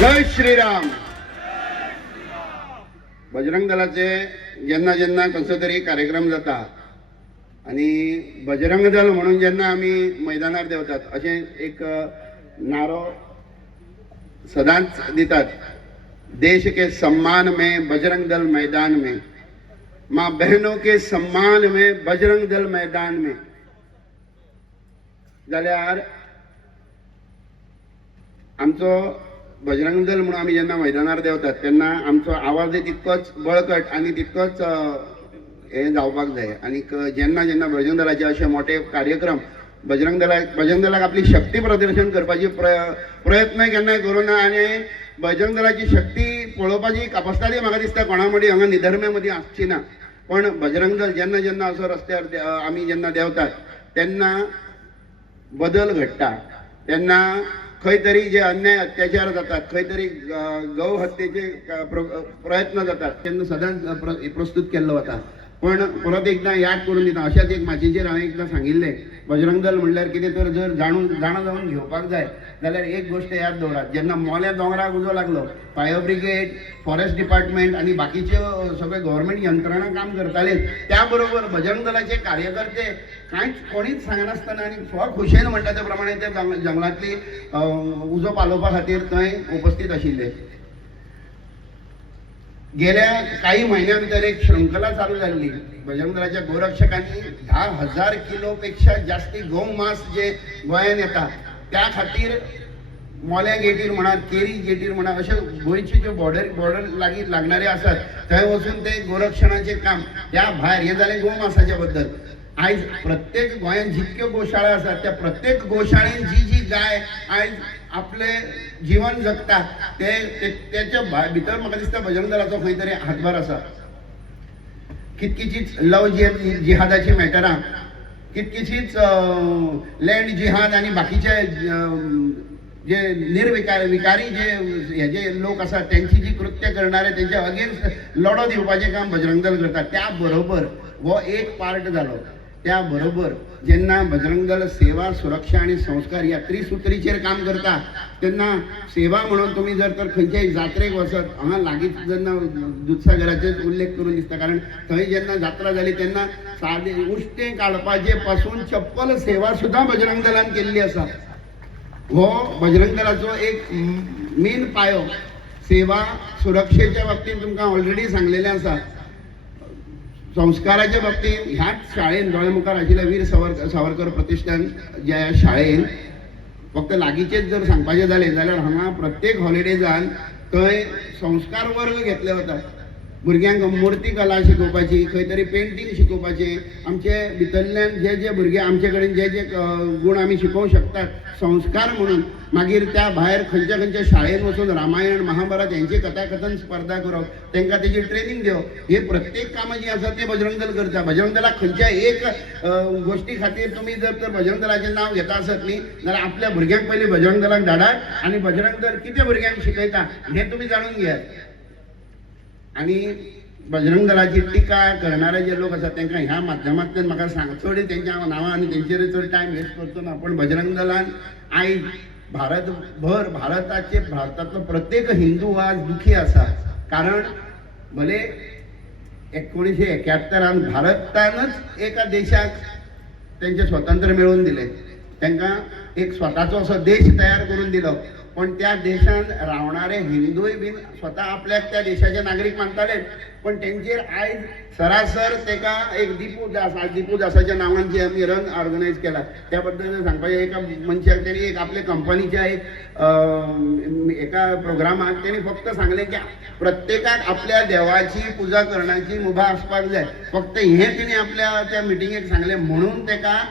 जय श्रीराम. बजरंग दलाचे जेन्ना जेन्ना कसो तरी कार्यक्रम जाता आणि बजरंग दल म्हणून जेन्ना आमी मैदानार देवतात अशें एक नारो सदांच दितात. देश के सम्मान में बजरंग दल मैदान में, माँ बहनों के सम्मान में बजरंग दल मैदान में. जाल्यार आमचो बजरंग दल म्हणून आमी जेन्ना मैदानार देवतात तेन्ना आमचो आवाज तितकोच बळकट आणि तितकोच हे जावपाक जाय. आणि जेन्ना जेन्ना बजरंग दलाचे असे मोठे कार्यक्रम बजरंग दलाक आपली शक्ती प्रदर्शन करपाची प्रयत्न केन्नाय करूना. आणि बजरंग दलाची शक्ती पळोवपाची कपासिटी म्हाका दिसता कोणा मदीं हांगा निधर्मे मदीं आसची ना. पण बजरंग दल जेन्ना जेन्ना असो रस्त्यार आमी जेन्ना देवतात तेन्ना बदल घडटा. तेन्ना खंय तरी जे अन्याय अत्याचार जातात, खंय तरी गौ हत्येचे प्रयत्न जातात तेन्ना सदांच प्रस्तुत केल्लो वता. पण परत एकदा याद करून दिता. अशाच एक म्हाजेचेर हांवें एकदां सांगिल्लें बजरंग दल म्हणल्यार कितें तर जर जाणा जावन घेवपाक जाय जाल्यार एक गोश्ट याद दवरात. जेन्ना मोल्या दोंगराक उजो लागलो फायर ब्रिगेड, फॉरेस्ट डिपार्टमेंट आणि बाकीच्यो सगळे गव्हर्मेंट यंत्रणा काम करताले. त्या बरोबर बजरंग दलाचे कार्यकर्ते कांयच कोणीच सांगनासतना आणि स्वखुशेन म्हणटा त्या प्रमाणे ते जंगलातली उजो पालोवपा खातीर थंय उपस्थित आशिल्ले. गेल्या काही महिन्या भितर एक श्रृंखला चालू झाली. बजरंग दलाच्या गोरक्षकांनी 10,000 किलोपेक्षा जास्ती गोमांस जे गोंयांत येता त्या खातीर मोल्या गेटीर म्हणा, केरी गेटीर म्हणा, अशे गोंयचे जे बॉर्डर लागणारे आसात थंय वचून ते गोरक्षणाचे काम त्या भायर हे जालें गोमांसाच्या बद्दल. आयज प्रत्येक गोंयांत जितक्यो गोशाळा आसात त्या प्रत्येक गोशाळेन जी गाय आयज आपले जीवन जगता त्याच्या भितर म्हाका दिसता बजरंग दलाचो खंय तरी हातभार आसा. कितकीशीच लव जिहादाची मॅटरां, कितकीशीच लँड जिहाद आणि बाकीचे जे विकारी जे हे जे लोक आसात त्यांची जी कृत्य करणारे त्यांच्या अगेन्स्ट लढो दिवपाचें काम बजरंग दल करता. त्या बरोबर हो एक पार्ट जालो. त्या बरोबर जेन्ना बजरंग दल सेवा, सुरक्षा आणि संस्कार या त्रिसूत्रीचेर काम करता तेन्ना सेवा म्हणून तुम्ही जर तर खंयच्याय जात्रेक वचत हांगा लागींच जेन्ना दुधसागराचे उल्लेख करून दिसता. कारण थंय जेन्ना जात्रा जाली तेन्ना सादे उश्टें काडपाचे पासून चप्पल सेवा सुद्धा बजरंग दलान केल्ली आसा. हो बजरंग दलाचो एक मेन पायो. सेवा सुरक्षेच्या बाबतीत तुमकां ऑलरेडी सांगलेलें आसा. संस्काराच्या बाबतीत ह्याच शाळेन दोळ्यामुखार आशिल्ल्या वीर सावरकर प्रतिष्ठान ज्या शाळेन फक्त लागींचेच जर सांगपाचें जालें जाल्यार हांगा प्रत्येक हॉलिडेजान थंय संस्कार वर्ग घेतले वतात. भुरग्यांक मुर्ती कला शिकोवपाची, खंय तरी पेंटींग शिकोवपाचें. आमचे भितरल्यान जे जे भुरगे आमचे कडेन जे जे गूण आमी शिकोवंक शकतात संस्कार म्हणून, मागीर त्या भायर खंयच्या खंयच्या शाळेन वचून रामायण महाभारत हेंची कथाकथन स्पर्धा करप, तांकां तेजी ट्रेनिंग दिवप, हे प्रत्येक कामां जी आसात ते बजरंग दल करता. बजरंग दलाक खंयच्या एक गोश्टी खातीर तुमी जर तर बजरंग दलाचें नांव घेता आसत न्ही जाल्यार आपल्या भुरग्यांक पयलीं बजरंग दलाक धाडात आणि बजरंग दल कितें भुरग्यांक शिकयता हें तुमी जाणून घेयात. आणि बजरंग दलाची टिका करणारे जे लोक आसात तांकां ह्या माध्यमांतल्यान म्हाका चड तेंच्या नांवां आनी तेंचेर चड टायम वेस्ट करचो ना. पण बजरंग दलान आयज भारतातलो प्रत्येक हिंदू आज दुखी आसा. कारण भले 1971 भारतानच एका देशाक तेंचे स्वतंत्र मेळवून दिले, तांकां एक स्वताचो असो देश तयार करून दिलो. पण त्या देशात रावणारे हिंदूय बीन स्वता आपल्याक त्या देशाचे नागरीक मानताले. पण तेंचेर आयज सरासर तेका एक दिपू दासाच्या नांवान जे आमी रन ऑर्गनायज केला त्या बद्दल सांगपाचें. एका मनशाक तेणी एक आपल्या कंपनीच्या एका प्रोग्रामाक तेणी फक्त सांगलें की प्रत्येकाक आपल्या देवाची पुजा करण्याची मुभा आसपाक जाय. फक्त हें तेणी आपल्या त्या मिटिंगेक सांगलें. म्हणून तेका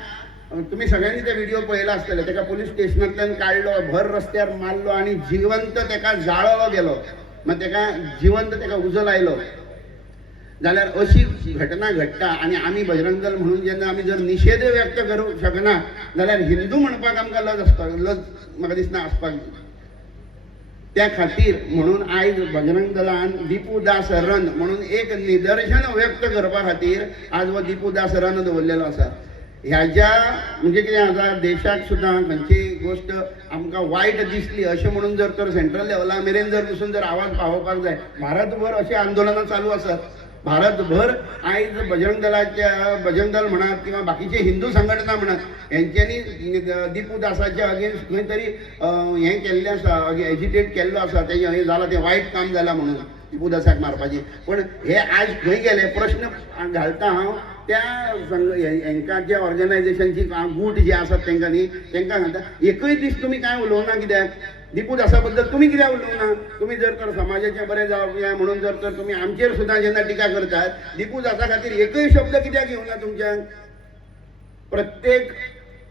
तुम्ही सगळ्यांनी ते व्हिडिओ पळयला आसतले. तेका पुलीस स्टेशनांतल्यान काडलो, भर रस्त्यार मारलो आणि जिवंत तेका जाळलो गेलो. मग तेका जिवंत तेका उजो लायलो. जाल्यार अशी घटना घडटा. आणि आमी बजरंग दल म्हणून जेन्ना आमी जर निषेध व्यक्त करूंक शकना जाल्यार हिंदू म्हणपाक आमकां लज म्हाका दिसना आसपाक. त्या खातीर म्हणून आयज बजरंग दलान दिपू दास रन म्हणून एक निदर्शन व्यक्त करपा खातीर आज हो दिपू दास रन दवरलेलो आसा. ह्याच्या म्हणजे कितें आसा देशाक सुद्दां खंयची गोश्ट आमकां वायट दिसली अशें म्हणून जर तर सेंट्रल लेवला मेरेन जर वचून जर आवाज पावोवपाक जाय. भारतभर अशी आंदोलनां चालू आसात. भारतभर आयज बजरंग दल म्हणात किंवा बाकीचे हिंदू संघटना म्हणात यांच्यांनी दिपू दासाच्या अगेन्स्ट खंय तरी हें केल्लें आसा, एजिटेट केल्लो आसा, तेजें हें जालां, तें वायट काम जालां म्हणून दिपू दासाक मारपाचें. पण हे आज खंय गेले प्रश्न घालता हांव त्या हांकां ज्या ऑर्गनायझेशनची गूट जे आसात तांकां न्ही तांकां घालता, एकूय दीस तुमी कांय उलोवना कित्याक? दिपू दासा बद्दल तुमी कित्याक उलोवना? तुमी जर तर समाजाचें बरें जावया म्हणून जर तर तुमी आमचेर सुद्दां जेन्ना टिका करतात, दिपू दासा खातीर एकूय शब्द कित्याक घेवना तुमच्यान? प्रत्येक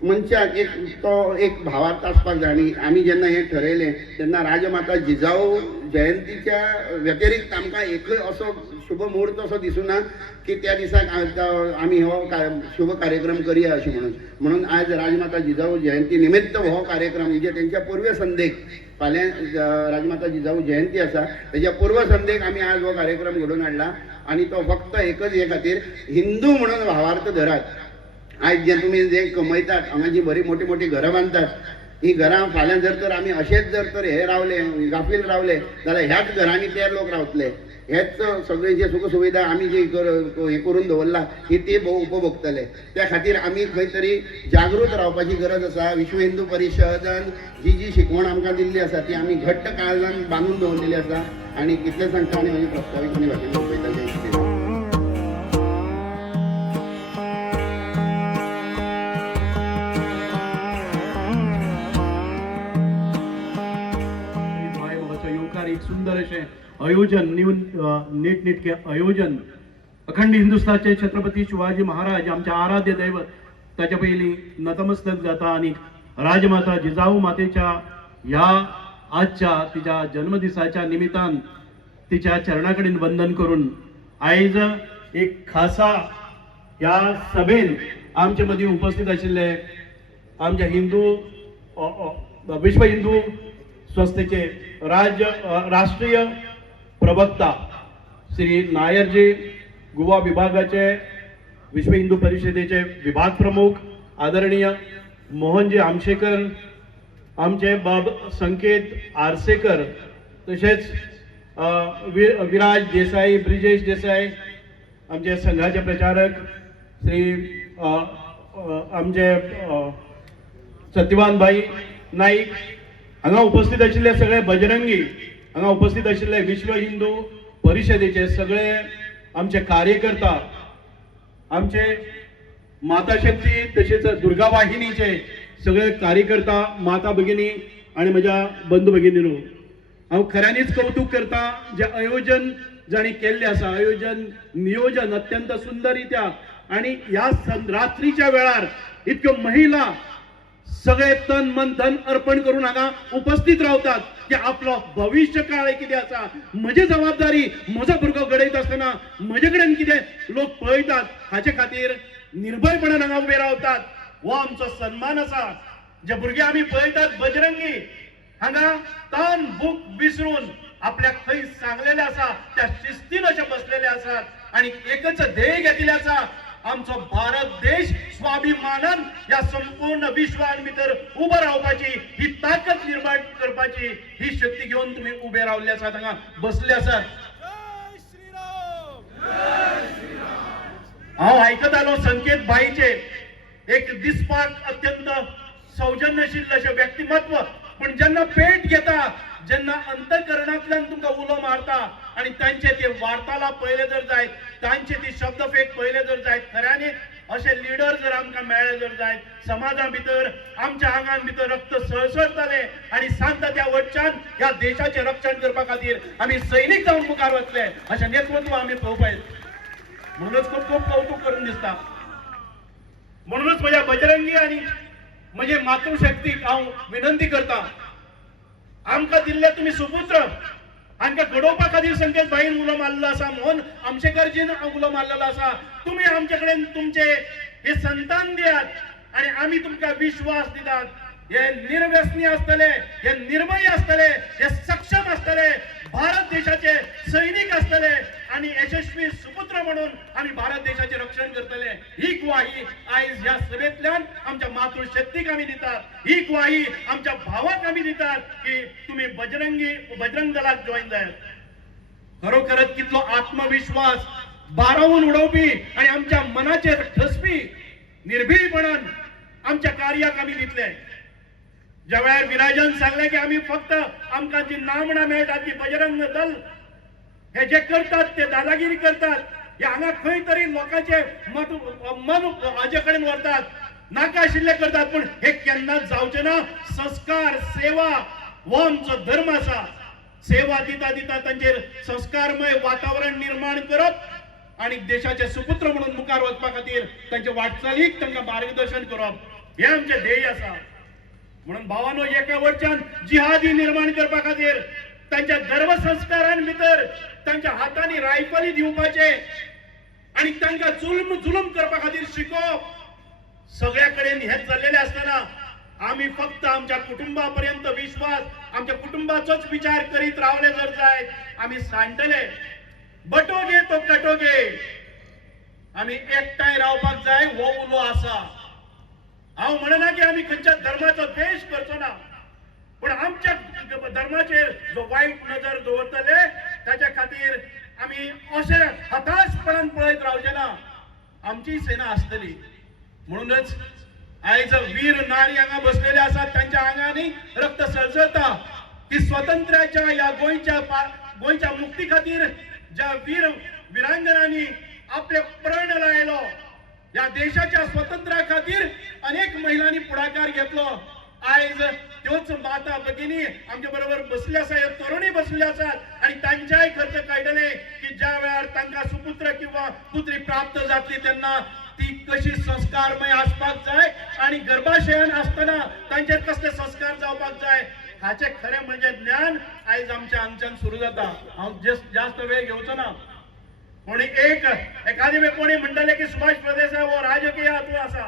मनशाक एक भावार्थ आसपाक जाय. आनी आमी जेन्ना हें ठरयलें तेन्ना राजमाता जिजाऊ जयंतीच्या व्यतिरिक्त आमकां एकूय असो शुभ मुहूर्त असो दिसूना की त्या दिसाक आमी हो शुभ कार्यक्रम करया अशें म्हणून आज राजमाता जिजाऊ जयंती निमित्त हो कार्यक्रम म्हणजे त्यांच्या पूर्व संदेक फाल्यां राजमाता जिजाऊ जयंती आसा तेच्या पूर्व संदेक आमी आज हो कार्यक्रम घडोवन हाडला. आनी तो फक्त एकच हे खातीर हिंदू म्हणून भावार्थ धरात. आज जे तुम्ही जे कमयतात हांगा जी बरी मोठी मोठी घरां बांदतात, ही घरां फाल्यां जर तर आमी अशेंच जर तर हे रावले गाफील रावले जाल्यार ह्याच घरांनी ते लोक रावतले. हेच सगळे जे सुख सुविधा आमी जी हे करून दवरला ही ते उपभोगतले. त्या खातीर आमी खंय तरी जागृत रावपाची गरज आसा. विश्व हिंदू परिशदान जी जी शिकवण आमकां दिल्ली आसा ती आमी घट्ट काळजान बांदून दवरलेली आसा. आनी कितले सांगता आनी म्हणजे प्रस्तावीतपणे वाटेन पळयता एक सुंदर असे आयोजन नीटनेटके आयोजन अखंड हिंदुस्थानचे छत्रपती शिवाजी महाराज आमचे आराध्य दैवत ताच्या पयली नतमस्तक जाता. आणि राजमाता जिजाऊ मातेच्या ह्या आजच्या तिच्या जन्मदिसाच्या निमित्तान तिच्या चरणाकडेन वंदन करून आयज एक खासा ह्या सभेन आमचे मदीं उपस्थित आशिल्ले आमच्या विश्व हिंदू संस्थेचे राष्ट्रीय प्रवक्ता श्री नायरजी, गोवा विभागाचे विश्व हिंदू परिषदेचे विभाग प्रमुख आदरणीय मोहनजी आमशेकर, आमचे बाब संकेत आरसेकर, तसेच विराज देसाई, ब्रिजेश देसाई, आमचे संघाचे प्रचारक श्री आमचे सत्यवान भाई नाईक, हांगा उपस्थित आशिल्ले सगळे बजरंगी, हांगा उपस्थित आशिल्ले विश्व हिंदू परिषदेचे सगळे आमचे कार्यकर्ता, आमचे माता शक्ती तसेच दुर्गा वाहिनीचे सगळे कार्यकर्ता, माता भगिनी आणि माझ्या बंधू भगिनीनो, हांव खऱ्यांनीच कौतुक करता जे आयोजन जाणी केल्ले आसा. आयोजन नियोजन अत्यंत सुंदररित्या आणि या रात्रीच्या वेळार इतक्यो महिला सगळे तन मन धन अर्पण करून हांगा उपस्थित रावतात की आपलो भविष्य काळ कितें आसा, म्हजी जबाबदारी म्हजो भुरगो घडयत आसतना म्हजे कडेन कितें लोक पळयतात हाचे खातीर निर्भयपणान हांगा उबे रावतात. हो आमचो सन्मान आसा. जे भुरगे आमी पळयतात बजरंगी हांगा तन भूक विसरून आपल्याक खंय सांगलेले आसा त्या शिस्तीन अशे बसलेले आसात आणि एकच ध्येय घेतिल्ले आसा, आमचो भारत देश स्वाभिमानान या संपूर्ण विश्वान भितर उबो रावपाची, ही ताकद निर्माण करपाची ही शक्ती घेऊन तुम्ही उबे रावले आसात, हांगा बसले आसात. हांव आयकत आलो संकेत भाईचे एक दिसपाक अत्यंत सौजन्यशील अशें व्यक्तिमत्व, पण जेन्ना पेट घेता, जेन्ना अंतकरणांतल्यान तुमकां उलो मारता आणि तांचे ते वार्तालाप पळयले जर जायत, तांचे ती शब्दफेक पळयले जर जायत, खऱ्यांनी अशे लिडर जर आमकां मेळ्ळे जर जायत, समाजा भितर आमच्या आंगान भितर रक्त सळसळटले आणि सांगता त्या वटच्यान ह्या देशाचे रक्षण करपा खातीर आमी सैनीक जावन मुखार वतले अशें नेतृत्व आमी पळोवपाक. म्हणूनच खूब खूब कौतुक करून दिसता. म्हणूनच म्हज्या बजरंगी आणि म्हजे मातृशक्तीक हांव विनंती करता, आमकां दिल्ले तुम्ही सुपुत्र, आमकां घडोवपा खातीर संकेत भाईन उलो मारलेलो आसा, मोहन आमशेकरजीन उलो मारलेलो आसा. तुम्ही आमचे कडेन तुमचे हे संतान दियात आणि आमी तुमकां विश्वास दितात. हे निर्व्यसनी आसतले, हे निर्भय आसतले, हे सक्षम आसतले, भारत देशाचे सैनिक आसतले आणि यशस्वी सुपुत्र म्हणून आम्ही भारत देशाचे रक्षण करतले ही ग्वाही आयज ह्या सभेतल्यान आमच्या मातृशक्तीक आम्ही दितात ही ग्वाही आमच्या भावाक आम्ही दितात की तुम्ही बजरंग दलाक जॉईन जायात खरोखरच कितलो आत्मविश्वास बारावून उडवपी आणि आमच्या मनाचेर ठसपी निर्भीडपणान आमच्या कार्याक आम्ही दितले ज्या वेळार विराजन सांगले की आम्ही फक्त आमकां जी नामणां मेळटात की बजरंग दल हे जे करतात ते दादागिरी करतात हे हांगा खंय तरी लोकांचे मन हाजे कडेन व्हरतात नाका आशिल्ले करतात पण हे केन्नाच जावचे ना संस्कार सेवा हो आमचो धर्म आसा सेवा दिता दिता तांचेर संस्कारमय वातावरण निर्माण करप आणि देशाचे सुपुत्र म्हणून मुखार वचपा खातीर तांच्या वाटचालीक तांकां मार्गदर्शन करप हे आमचे ध्येय आसा म्हणून भावानो एका वटच्यान जिहादी निर्माण करपा खातीर तांच्या गर्भसंस्कारां भितर तांच्या हातांनी रायफली दिवपाचे आणि तांकां जुलम करपा खातीर शिकोवप सगळ्या कडेन हे चाललेले असताना आम्ही फक्त आमच्या कुटुंबापर्यंत विश्वास आमच्या कुटुंबाचोच विचार करीत रावले जर जायत आम्ही सांडटले बटोगे तो कटोगे आम्ही एकठांय रावपाक जाय हो उलो आसा हांव म्हणना की आम्ही खंयच्या धर्माचो द्वेष करचो ना पण आमच्या धर्माचेर जो वाईट नजर दवरतले ताच्या खातीर आम्ही अशे हताशपणान पळयत रावचे ना आमची सेना आसतली म्हणूनच आयज वीर नारी हांगा बसलेले आसात तांच्या आंगांनी रक्त सळसळटा की स्वातंत्र्याच्या या गोंयच्या मुक्ती खातीर ज्या विरांगणांनी आपले प्रण लायलो या देशाच्या स्वातंत्र्या खातीर अनेक महिलांनी पुढाकार घेतलो आयज त्योच माता भगिनी आमच्या बरोबर बसले आसा ह्यो तरुणी बसले आसात आणि तांच्याय खर्च काढले की ज्या वेळार तांकां सुपुत्र किंवा पुत्री प्राप्त जातली तेन्ना ती कशी संस्कारमय आसपाक जाय आणि गर्भाशयान असताना तांचेर कसले संस्कार जावपाक जाय हाचे खरे म्हणजे ज्ञान आयज आमच्या हांगच्यान सुरू जाता हांव जास्त वेळ घेवचो ना कोणी एखादी वेळ कोणी म्हणटले की सुभाष प्रदेसाय हो राजकीय हातू आसा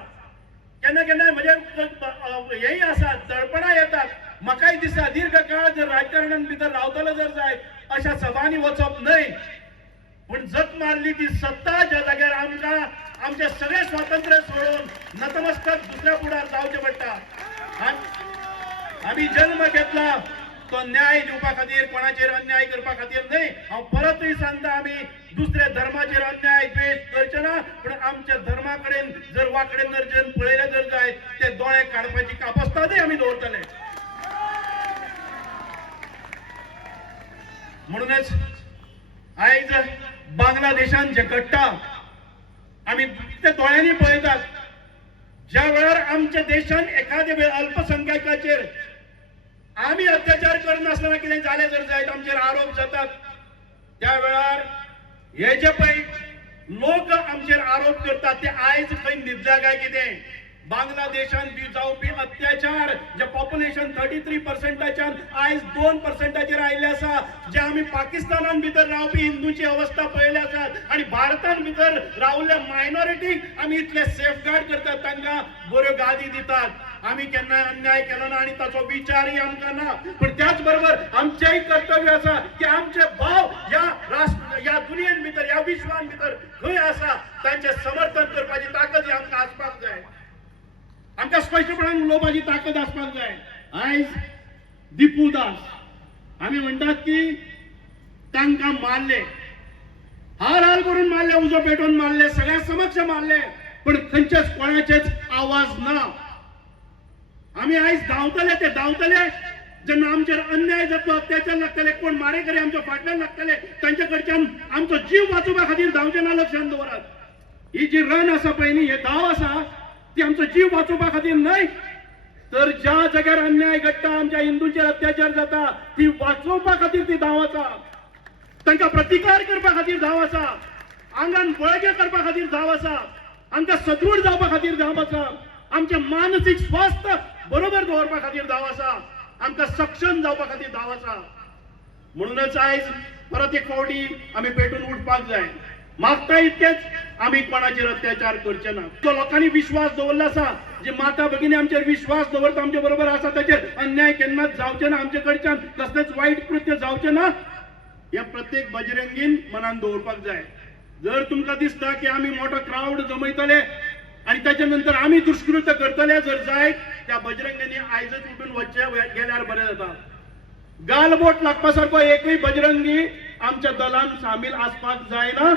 केन्ना केन्ना म्हणजे हेय आसा दडपणां येतात म्हाकाय दिसता दीर्घ काळ जर राजकारणान भितर रावतलो जर जाय अशा सभांनी वचप न्हय पण जत मारली ती सत्ता ज्या जाग्यार आमकां आमचे सगळे स्वातंत्र्य सोडून नतमस्तक दुसऱ्या फुडार जावचे पडटा आम्ही जन्म घेतला तो न्याय दिवपा खातीर कोणाचेर अन्याय करपा खातीर न्हय हांव परतूय सांगता आमी दुसऱ्या धर्माचेर अन्याय द्वेष करचे ना पण आमच्या धर्मा कडेन जर वाकडे नजरेन पळयले जर जायत ते दोळे काडपाची कापस्तादूय आमी दवरतले म्हणूनच आयज बांगलादेशान जे घडटा आमी ते दोळ्यांनी पळयतात ज्या वेळार आमच्या देशान एखाद्या वेळ अल्पसंख्याकाचेर आम्ही अत्याचार करनासतना कितें जालें जर जायत आमचेर आरोप जातात त्या वेळार हे जे पळय लोक आमचेर आरोप करतात ते आयज खंय न्हिदल्या काय कितें बांगलादेशान जावपी अत्याचार जे पॉप्युलेशन 33%च्यान आयज 2%चेर आयिल्ले आसा जे आमी पाकिस्तानान भितर रावपी हिंदूंची अवस्था पळयली आसात आणि भारतान भितर रावल्ल्या मायनॉरिटीक आमी इतले सेफगार्ड करतात तांकां बऱ्यो गादी दितात आमी केन्ना अन्याय केलो ना आणि ताचो विचारही आमकां ना पण त्याच बरोबर आमचेय कर्तव्य आसा की आमचे भाव या दुनियेन भितर या विश्वान भितर खंय आसा तांचे समर्थन करपाची ताकद आमकां आसपाक जाय आमकां स्पश्टपणान उलोवपाची ताकद आसपाक जाय आयज दिपू दास आमी म्हणटात की तांकां मारले हाल करून मारले उजो पेटोवन मारले सगळ्या समक्ष मारले पण खंयचेच कोणाचेच आवाज ना आम्ही आयज धांवतले ते धांवतले जेन्ना आमचेर अन्याय जातलो अत्याचार लागतले कोण मारेकरी आमच्या फाटल्यान लागतले तांचे कडच्यान आमचो जीव वाचोवपा खातीर धांवचे ना लक्षांत दवरात ही जी रन आसा पळय न्ही हे धांव आसा ती आमचो जीव वाचोवपा खातीर न्हय तर ज्या जाग्यार अन्याय घडटा आमच्या हिंदूंचेर अत्याचार जाता ती वाचोवपा खातीर ती धांव आसा तांकां प्रतिकार करपा खातीर धांव आसा आंगान बळगे करपा खातीर धांव आसा आमकां सदृढ जावपा खातीर धांव आसा आमचे मानसीक स्वास्थ्य बरोबर दवरपा खातीर धांव आसा आमकां सक्षम जावपा खातीर धांव आसा म्हणूनच आयज परत एक फावटी आमी पेटून उठपाक जाय मागता इतकेच आमी कोणाचेर अत्याचार करचे ना जो लोकांनी विश्वास दवरला आसा जे माता भगिनी आमचेर विश्वास दवरता आमचे बरोबर आसा ताचेर अन्याय केन्नाच जावचे ना आमचे कडच्यान कसलेच वायट कृत्य जावचे ना हे प्रत्येक बजरंगीन मनान दवरपाक जाय जर तुमका दिसता की आम्ही मोठा क्राऊड जमयतले आणि त्याच्यानंतर आम्ही दुष्कृत्य करतले जर जायत त्या बजरंगांनी आयजच उठून वच्चे गेल्यावर बरे जाता. गालबोट लागपासारखो एकही बजरंगी आमच्या दलान सामील आसपाक जायना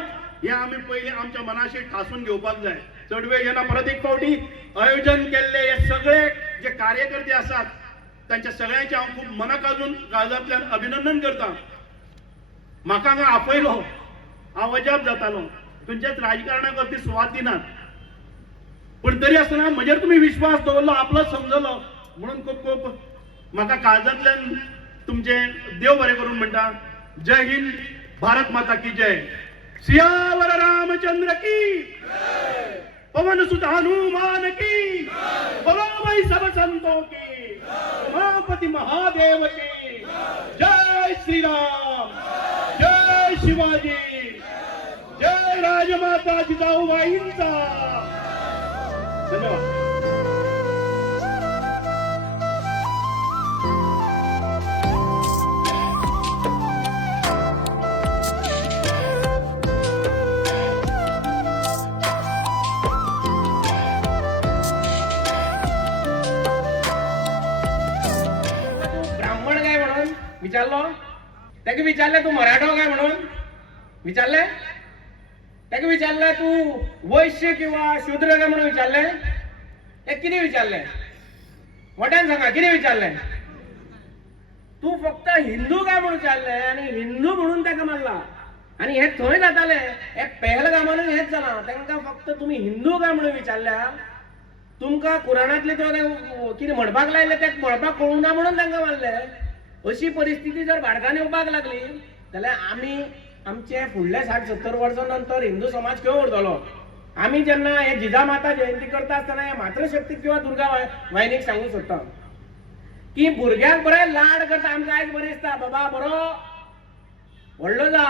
हे आम्ही पहिले आमच्या मनाशी ठासून घेवपाक जाय. चढवे येना परत एक फावटी आयोजन केल्ले हे सगळे जे कार्यकर्ते असतात त्यांच्या सगळ्यांचे हांव खूप मनाकाजून काळजांतल्यान अभिनंदन करता. म्हाका हांगा आपयलो हांव अजाप जातालो खंयच्याच राजकारणाक ती सुवात दिनात, पण तरी आसतना म्हजेर तुम्ही विश्वास दवरलो आपलोच समजलो म्हणून खूप खूप म्हाका काळजांतल्यान तुमचे देव बरें करून म्हणटा. जय हिंद, भारत माता की जय. सियावर रामचंद्र की, पवन सुत हनुमान की, बोलो भाई सब संतों की, उमापति महादेव की. जय श्री राम, जय शिवाजी, जय राजमाता जिजाऊबाईंचा. धन्यवाद. विचारलो त्याके विचारले तू मराठो काय म्हणून विचारले त्याके विचारले तू वैश्य किंवा शूद्र काय म्हणून विचारले ते किती विचारले मोठ्यान सांगा किती विचारले तू फक्त हिंदू काय म्हणून विचारले आणि हिंदू म्हणून त्याका मानला आणि हे थंय जाताले हे पहलगामान हेच जाला तांकां फक्त तुम्ही हिंदू काय म्हणून विचारल्या तुमका कुराणातले तो किती म्हणपाक लायले ते म्हणपाक कळुना म्हणून तांकां मानले अशी परिस्थिती जर भारतान येवपाक लागली जाल्यार आमी आमचे फुडल्या 60-70 वर्सां नंतर हिंदू समाज खंय उरतलो आमी जेन्ना हे जिजामाता जयंती करता आसतना हे मातृशक्ती किंवा दुर्गा वाहिनीक सांगूंक सोदता की भुरग्यांक बरे लाड करता आमकां आयज बरें दिसता बाबा बरो व्हडलो जा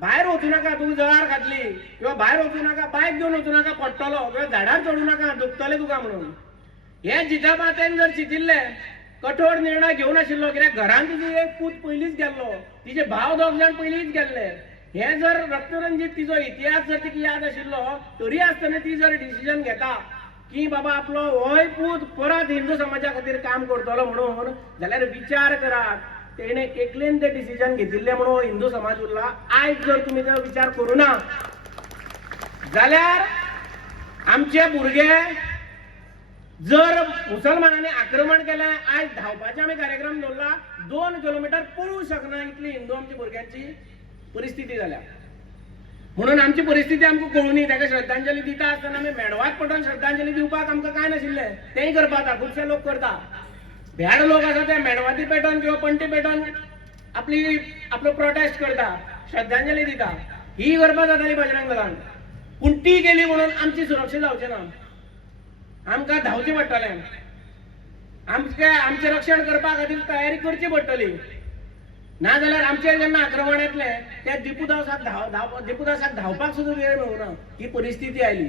भायर वचूं नाका तूं जळार खातली किंवा भायर वचूं नाका बायक घेवन वचूं नाका पडटलो किंवा झाडार चडूं नाका दुखतलें तुका म्हणून हे जिजामातेन जर चिंतिल्ले कठोर निर्णय घेवन आशिल्लो कित्याक घरान तिजी एक पूत पयलींच गेल्लो तिचे भाव 2 जाण पयलींच गेल्ले हे जर रक्तरंजीत तिजो इतिहास जर तिका याद आशिल्लो तरी आसतना ती जर डिसिजन घेता की बाबा आपलो होय पूत परत हिंदू समाजा खातीर काम करतलो म्हणून जाल्यार विचार करात तेणे एकलेन ते डिसिजन घेतिल्ले म्हणून हिंदू समाज उरला. आयज जर तुमी जर विचार करूना जाल्यार आमचे भुरगे जर मुसलमानांनी आक्रमण केलें आज धांवपाचे आमी कार्यक्रम दवरला 2 किलोमीटर पळू शकना इतली हिंदू आमच्या भुरग्यांची परिस्थिती जाल्या म्हणून आमची परिस्थिती आमकां कळुनी ताका श्रद्धांजली दिता आसतना आमी मेडवात पटोवन श्रद्धांजली दिवपाक आमकां काय नाशिल्लें तेंय करपाक खुबशे लोक करता भ्याड लोक आसा ते मेडवाती पेटोवन किंवा पंटी पेटोवन आपलो प्रोटेस्ट करता श्रद्धांजली दिता ही करपाक जाताली बजरंग दलान पूण ती गेली म्हणून आमची सुरक्षा जावची ना आमकां धांवचें पडटलें आमचें रक्षण करपा खातीर तयारी करची पडटली नाजाल्यार आमचेर जेन्ना आक्रमण येतलें त्या दिपूदासाक धांवपाक सुद्दां वेळ मेळुना ही परिस्थिती आयली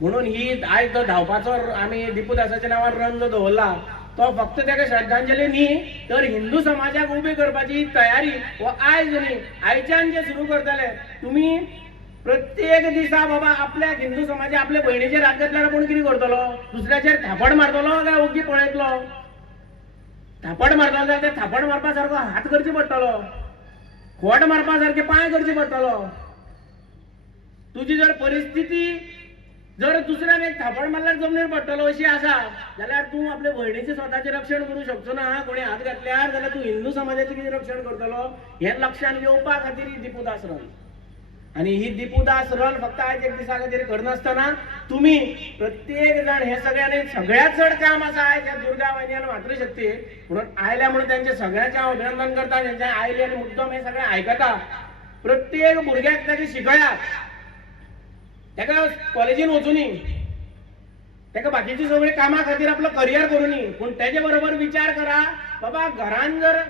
म्हणून ही आयज जो धांवपाचो आमी दिपूदासाच्या नांवार रन जो दवरला तो फक्त ताका श्रद्धांजली न्ही तर हिंदू समाजाक उबी करपाची तयारी हो आयज न्ही आयच्यान जे सुरू करतले तुमी प्रत्येक दिसा बाबा आपल्या हिंदू समाज आपल्या बहिणीचेर हात घातल्यार कोण कितें करतलो दुसऱ्याचेर थापड मारतलो काय ओगी पळयतलो थापड मारतलो जाल्यार ते थापड मारपा सारको हात करची पडटलो खोट मारपा सारके पांय करचे पडटलो तुजी जर परिस्थिती जर दुसऱ्यान एक थापड मारल्यार जमनीर पडटलो अशी आसा जाल्यार तूं आपल्या भयणीचें स्वताचें रक्षण करूं शकचो ना कोणी हात घातल्यार जाल्यार तूं हिंदू समाजाचें कितें रक्षण करतलो हें लक्षांत येवपा खातीर ही दिपूदास रन आणि ही दिपूदास रन फक्त आज एक दिसा खातीर करनासतना तुम्ही प्रत्येक जण हे सगळ्यांनी सगळ्यात चड काम आसा आयज ह्या दुर्गा वाहिनी आनी मातृशक्ती म्हणून आयल्या म्हणून त्यांचे सगळ्यांचे हांव अभिनंदन करता त्यांचे आयले आनी मुद्दम हे सगळे आयकता प्रत्येक भुरग्याक ताका शिकयात ताका कॉलेजीन वचुनी ताका बाकीची सगळी कामां खातीर आपलो करियर करूनी पूण तेजे बरोबर विचार करा बाबा घरान जर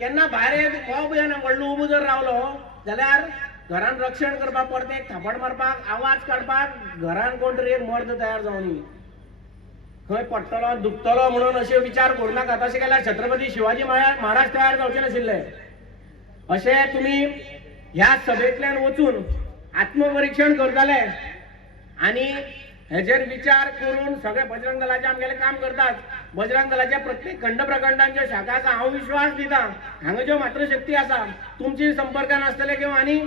केन्ना भायर एक कोप येना व्हडलो उबो जर रावलो जाल्यार घरान रक्षण करपाक परते थापड मारपाक आवाज काडपाक घरान कोण तरी एक मर्द तयार जावनी खंय पडटलो दुखतलो म्हणून अशे विचार करूं नाका तशें केल्यार छत्रपती शिवाजी महाराज तयार जावचे नाशिल्ले अशें तुमी ह्या सभेंतल्यान वचून आत्मपरीक्षण करताले आणि हेजेर विचार करून सगळे बजरंग दलाचे आमगेले काम करतात. बजरंग दलाच्या प्रत्येक खंड प्रखंडांच्यो शाखा आसा, हांव विश्वास दिता हांगा ज्यो मातृशक्ती आसा तुमची संपर्कान आसतले किंवा आनी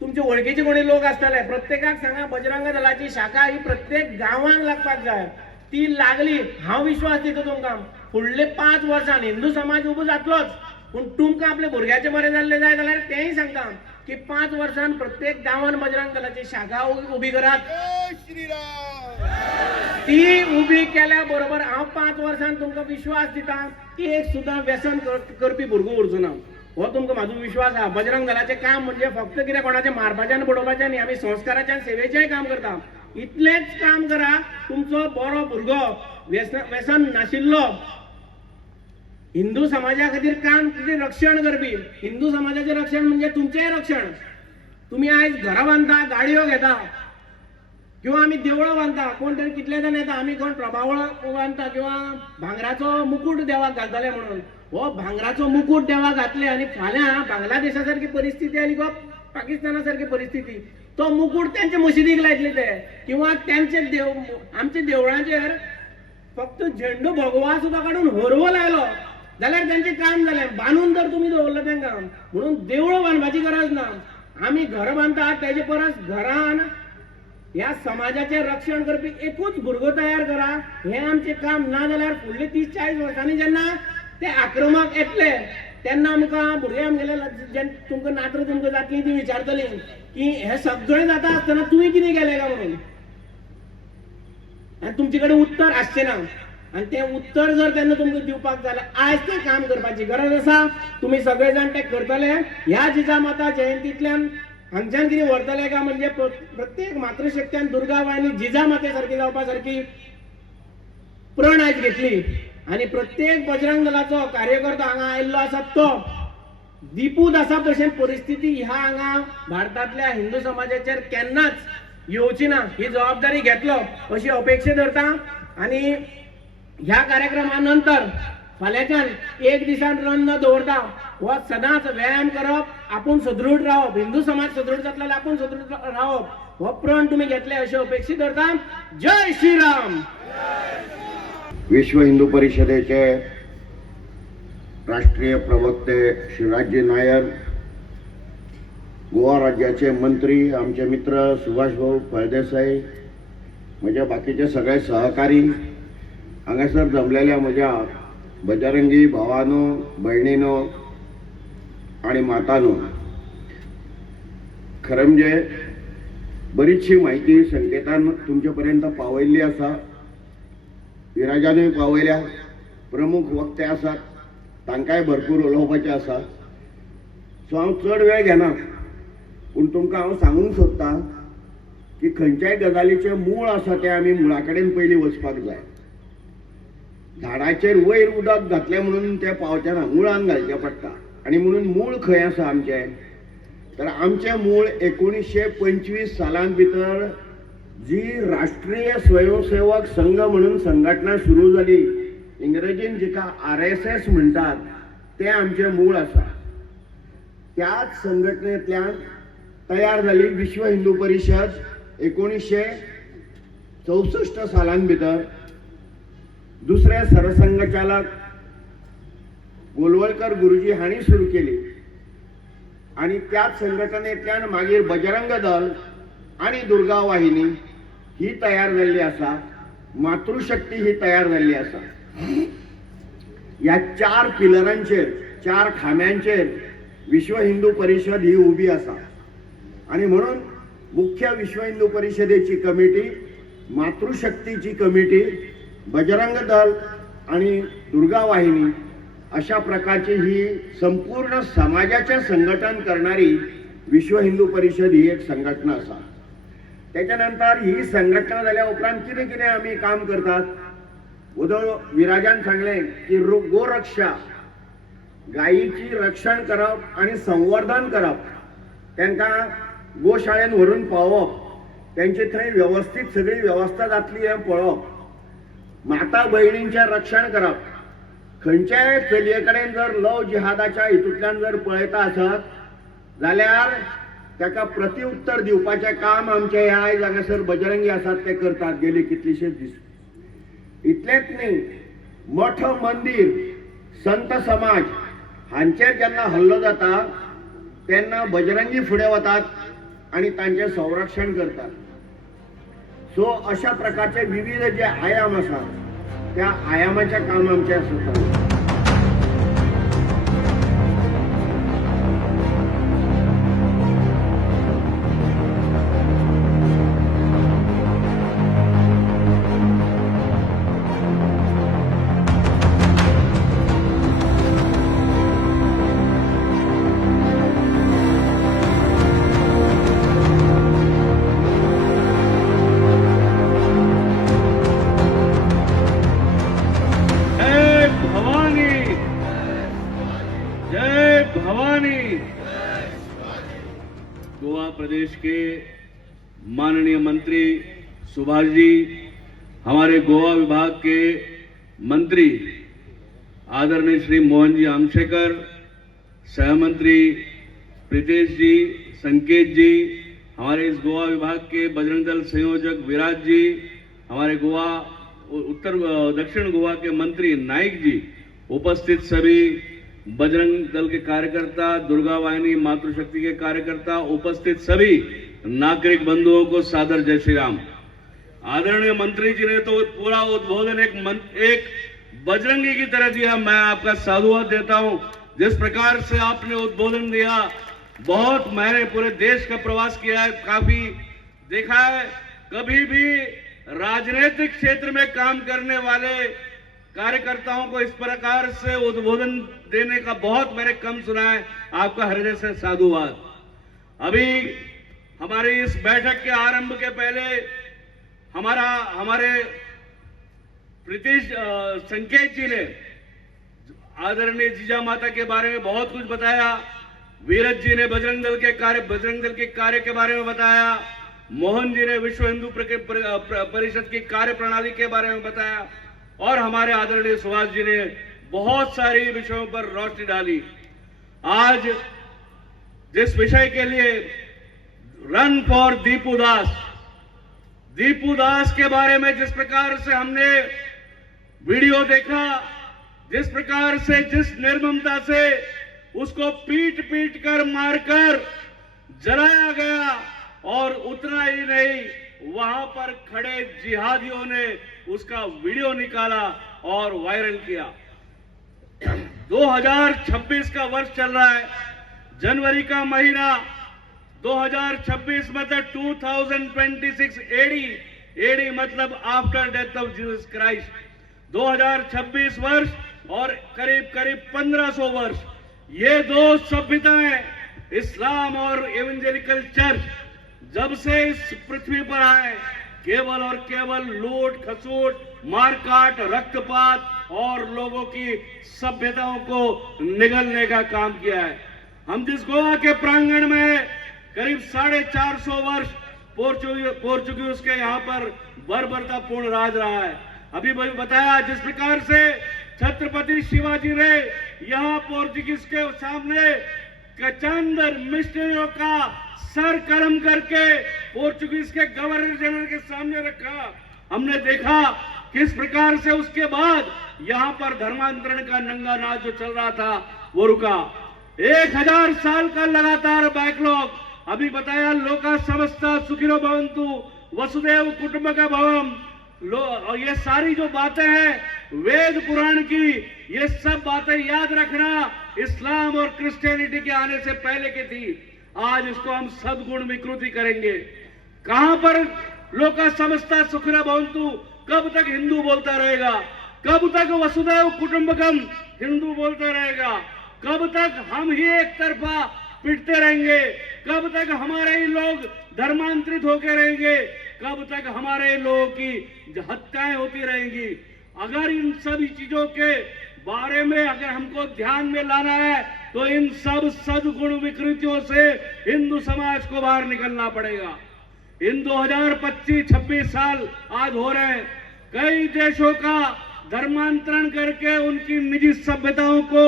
तुमचे वळखीचे कोणी लोक आसतले, प्रत्येकाक सांगा बजरंग दलाची शाखा ही प्रत्येक गांवांक लागपाक जाय. ती लागली, हांव विश्वास दिता तुमकां फुडले 5 वर्षांनी हिंदू समाज उबो जातलोच. पूण तुमकां आपले भुरग्याचे बरें जाल्ले जाय जाल्यार तेंय सांगता की 5 वर्षांत प्रत्येक गांवांत बजरंग दलाची शाखा उबी करात. ती उबी केल्या बरोबर हांव 5 वर्षांत तुमकां विश्वास दिता की एक सुद्दां व्यसन करपी भुरगो उरचो ना. हो तुमकां म्हाजो विश्वास आहा. बजरंग दलाचें काम म्हणजे फक्त कितें कोणाचें मारपाचें आनी बडोवपाचें न्ही, आमी संस्काराचें आनी सेवेचेंय काम करता. इतलेंच काम करा, तुमचो बरो भुरगो व्यसन नाशिल्लो हिंदू समाजा खातीर काम रक्षण करपी. हिंदू समाजाचें रक्षण म्हणजे तुमचेंय रक्षण. तुम्ही आयज घरां बांदता, गाडयो घेता किंवा आमी देवळां बांदता, कोण तरी कितले जाण येता आमी कोण प्रभावळ बांदता किंवा भांगराचो मुकुट देवाक घालतले म्हणून. हो भांगराचो मुकुट देवाक घातले आनी फाल्यां बांगलादेशा सारकी परिस्थिती आली किंवा पाकिस्ताना सारकी परिस्थिती, तो मुकुट त्यांच्या मशिदीक लायतले ते किंवा त्यांचे आमच्या देवळांचेर फक्त झेंडू भगवा सुद्दां काडून हरवो लायलो जाल्यार त्यांचे काम जालें. बांदून जर तुम्ही दवरलं तांकां म्हणून देवळो बांदपाची गरज ना. आमी घर बांदतात तेजे परस घरान ह्या समाजाचे रक्षण करपी एकूच भुरगो तयार करा. हे आमचे काम. ना जाल्यार फुडले 30-40 वर्सांनी जेन्ना ते आक्रमक येतले तेन्ना आमकां भुरगे आमगेले तुमकां नात्र तुमकां जातली ती विचारतली की हे सगळें जाता आसतना तुवें कितें केलें काय म्हणून. आनी तुमचे कडेन उत्तर आसचें ना. आणि ते उत्तर जर त्यांना तुमकां दिवपाक जाल्यार आयज ते काम करपाची गरज आसा. तुम्ही सगळे जाण ते करतले. ह्या जिजामाता जयंतींतल्यान हांगच्यान कितें व्हरतले काय म्हणजे प्रत्येक मातृशक्त्यान दुर्गा वाहिनी जिजामाते सारखी जावपा सारकी प्रण आयज घेतली. आणि प्रत्येक बजरंग दलाचो कार्यकर्तो हांगा आयिल्लो आसा तो दिपूत आसा तशें परिस्थिती ह्या हांगा भारतांतल्या हिंदू समाजाचेर केन्नाच येवची ना ही जबाबदारी घेतलो अशी अपेक्षा धरता. आणि ह्या कार्यक्रमानंतर फाल्यांच्यान एक दिसान रन न दवरता हो सदांच व्यायाम करप, आपूण सदृढ रावप, हिंदू समाज सदृढ जातलो जाल्यार आपूण सदृढ रावप हो प्रण तुम्ही घेतले अशी अपेक्षा धरता. जय श्रीराम. विश्व हिंदू परिषदेचे राष्ट्रीय प्रवक्ते शिवराजजी नायर, गोवा राज्याचे मंत्री आमचे मित्र सुभाष भाऊ फळदेसाई, म्हज्या बाकीचे सगळे सहकारी, हांगासर जमलेल्या म्हज्या बजरंगी भावानो, भयणीनो आणि मातानो, खरें म्हणजे बरीचशी माहिती संकेतान तुमचे पर्यंत पावयल्ली आसा, विराजानूय पावयल्या, प्रमुख वक्ते आसात तांकांय भरपूर उलोवपाचें आसा. सो हांव चड वेळ घेना, पूण तुमकां हांव सांगूंक सोदतां की खंयच्याय गजालीचें मूळ आसा तें आमी मुळा कडेन पयलीं वचपाक जाय. झाडाचेर वयर उदक घातलें म्हणून तें पावचें ना, मुळान घालचें पडटा. आनी म्हणून मूळ खंय आसा आमचें, तर आमचें मूळ 1925 सालांत भितर जी राष्ट्रीय स्वयंसेवक संघ म्हणून संघटना सुरू जाली, इंग्रजीन जिका RSS म्हणटात, तें आमचें मूळ आसा. त्याच संघटनेंतल्यान तयार जाली विश्व हिंदू परिशद 1964 सालांत भितर. दुसरे सरसंघचालक गोलवलकर गुरुजी हांणी सुरू केली. आणि त्याच संघटनेंतल्यान मागीर बजरंग दल आणि दुर्गा वाहिनी ही तयार जाल्ली आसा, मातृशक्ती ही तयार जाल्ली आसा. ह्या 4 पिलरांचेर, 4 खांब्यांचेर विश्व हिंदू परिषद ही उबी आसा. आणि म्हणून मुख्य विश्व हिंदू परिषदेची कमिटी, मातृशक्तीची कमिटी, बजरंग दल आणि दुर्गा वाहिनी अशा प्रकारची ही संपूर्ण समाजाचे संघटन करणारी विश्व हिंदू परिषद ही एक संघटना आसा. त्याच्यानंतर ही संघटना जाल्या उपरांत कितें कितें आमी काम करतात. उदो विराजान सांगलें की गोरक्षा, गायीची रक्षण करप आणि संवर्धन करप, तांकां गोशाळेन व्हरून पावप, त्यांची थंय व्यवस्थित सगळी व्यवस्था जातली हें पळोवप, माता भयणींचें रक्षण करप. खंयच्याय चलये कडेन जर लव जिहादाच्या हितूंतल्यान जर पळयता आसत जाल्यार ताका प्रत्युत्तर दिवपाचें काम आमचे ह्या आयज हांगासर बजरंगी आसात ते करतात गेली कितलीशेच दीस. इतलेंच न्ही, मठ मंदिर संत समाज हांचेर जेन्ना हल्लो जाता तेन्ना बजरंगी फुडें वतात आनी तांचें संरक्षण करतात. सो अशा प्रकारचे विविध जे आयाम आसात त्या आयामाचें काम आमचें आसता. जय भवानी, जय भवानी. गोवा प्रदेश के माननीय मंत्री सुभाष जी, हमारे गोवा विभाग के मंत्री आदरणीय श्री मोहन जी आमशेकर, सहमंत्री प्रीतेश जी, संकेत जी, हमारे इस गोवा विभाग के बजरंग दल संयोजक विराज जी, हमारे गोवा दक्षिण गोवा के मंत्री नाइक जी, उपस्थित सभी बजरंग दल के कार्यकर्ता, दुर्गा वाहिनी मातृशक्ति के कार्यकर्ता, उपस्थित सभी नागरिक बंधुओं को सादर जय श्री राम. आदरणीय मंत्री जी ने तो पूरा उद्बोधन एक बजरंगी की तरह दिया. मैं आपका साधुवाद देता हूं. जिस प्रकार से आपने उद्बोधन दिया, बहुत मैंने पूरे देश का प्रवास किया है, काफी देखा है. कभी भी राजनीतिक क्षेत्र में काम करने वाले कार्यकर्ताओं को इस प्रकार से उद्बोधन देने का बहुत मैंने कम सुना है. आपका हृदय से साधुवाद. अभी हमारी इस बैठक के आरंभ के पहले हमारे प्रीतिश संकेत जी ने आदरणीय जीजा माता के बारे में बहुत कुछ बताया. वीरज जी ने बजरंग दल के कार्य के बारे में बताया. मोहन जी ने विश्व हिंदू परिषद की कार्य प्रणाली के बारे में बताया. और हमारे आदरणीय सुभाष जी ने बहुत सारी विषयों पर रोशनी डाली. आज जिस विषय के लिए रन फॉर दीपू दास के बारे में जिस प्रकार से हमने वीडियो देखा, जिस प्रकार से जिस निर्ममता से उसको पीट कर मारकर जलाया गया, और उतना ही नहीं, वहां पर खड़े जिहादियों ने उसका वीडियो निकाला और वायरल किया. 2026 का वर्ष चल रहा है, जनवरी का महीना. 2026 मतलब 2026 एडी मतलब after death of Jesus Christ. 2026 वर्ष और करीब 1500 वर्ष, ये दो सभ्यताएं, इस्लाम और एवेंजेलिकल चर्च, जब से इस पृथ्वी पर आए, केवल और केवल लूट खसूट, मारकाट, रक्तपात और लोगों की सभ्यताओं को निगलने का काम किया है. हम जिस गोवा के प्रांगण में करीब 450 वर्ष पोर्चुगीज के यहाँ पर बर्बरतापूर्ण राज रहा है. अभी बताया जिस प्रकार से छत्रपति शिवाजी ने यहाँ पोर्चुगीज के सामने कचंदर मिशनरियों का सर कर्म करके पोर्चुगीज के गवर्नर जनरल के सामने रखा. हमने देखा किस प्रकार से उसके बाद यहाँ पर धर्मांतरण का नंगा नाच जो चल रहा था वो रुका. 1000 साल का लगातार बैकलॉग. अभी बताया लोका समस्ता सुखिनो भवन्तु वसुदेव कुटुंबकम. और ये सारी जो बातें हैं वेद पुराण की, ये सब बातें याद रखना इस्लाम और क्रिश्चियनिटी के आने से पहले की थी. आज इसको हम सद्गुण विकृति करेंगे. कहां पर लोका समस्ता सुखिनो भवन्तु, कब तक हिंदू बोलता रहेगा? कब तक वसुदैव कुटुंबकम हिंदू बोलता रहेगा? कब तक हम ही एक तरफा पिटते रहेंगे? कब तक हमारे ही लोग धर्मांतरित होकर रहेंगे? कब तक हमारे लोगों की हत्याएं होती रहेंगी? अगर इन सभी चीजों के बारे में अगर हमको ध्यान में लाना है तो इन सब सद्गुण विकृतियों से हिंदू समाज को बाहर निकलना पड़ेगा. इन 2025-26 साल आज हो रहे हैं. कई देशों का धर्मांतरण करके उनकी निजी सभ्यताओं को